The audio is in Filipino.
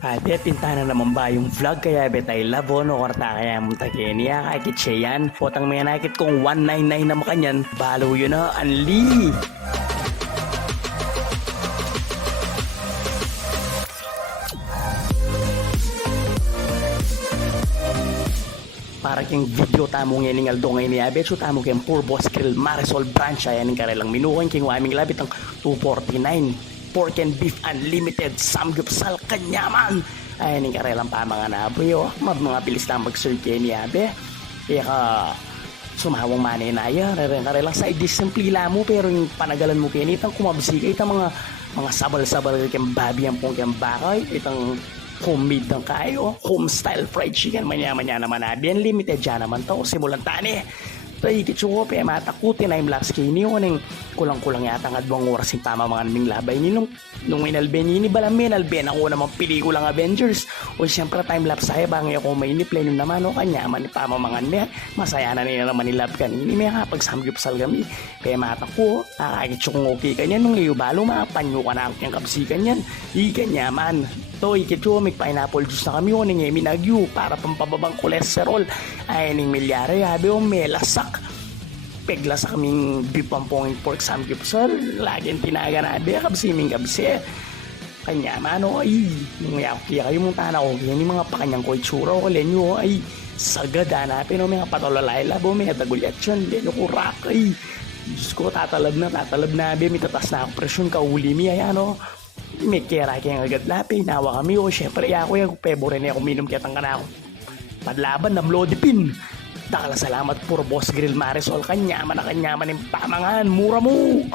Ate, tinta na naman ba yung vlog kaya betay labo no korta kaya mong takeniya kakit siya yan. Potang may nakit kong 199 na makanyan, balo yun na, anli. Para kang video tamo ngayon ng aldo ngayon ni Abet so tamo kayong Poor Boss Grill Marisol Branch ayan ng karelang minukan king waming labit ng 249 pork and beef unlimited samgyupsal kanyaman ayan ng karelang pa mga naboy mga bilis lang mag-serve kayo ni Abe kaya ka sumawang manay na yan karelang side dish simple mo pero yung panagalan mo kayo itang kumabsika itang mga sabal-sabal kayong babi ang pong kayong bakay itang homemade ng kayo, home style fried chicken, manya-manya naman na, bien limited dyan naman to, simulan tani. Tay kitsuko pe matakuti na yung laks kini yung kulang-kulang yata ng adwang oras yung tama mga naming labay ni nung inalben ni balamin alben ako namang pelikulang Avengers o siyempre time lapse ay bangi ako may iniplay nung naman o kanya man ni pama mga niya masaya na nila naman nilab kanini may kapag samgyupsal kami pe matako kakakitsukong okay kanya nung iyo balo mapanyo ka na yung kapsikan yan kanya man to ikitsuko may pineapple juice na kami o nang minagyo para pampababang kolesterol ay ning milyari habi o melasak pegla sa kaming beef pampongin pork samgyupsal laging tinaga na abe kabsiming kabse kanya mano ay nung kaya kayo mong tanaw yan yung mga pakanyang ko itsura o lenyo ay sagada na pero may patolalay labo may dagulyat yun lenyo ko rak ay Diyos ko tatalab na abe may tatas na ako presyon ka uli mi ay ano may kera kaya agad lapi nawa kami o syempre ako yung pebore na ako minum kitang ka na ako padlaban na mlodipin Dakala salamat puro Boss Grill Marisol kanyaman na kanyaman yung pamangan mura mo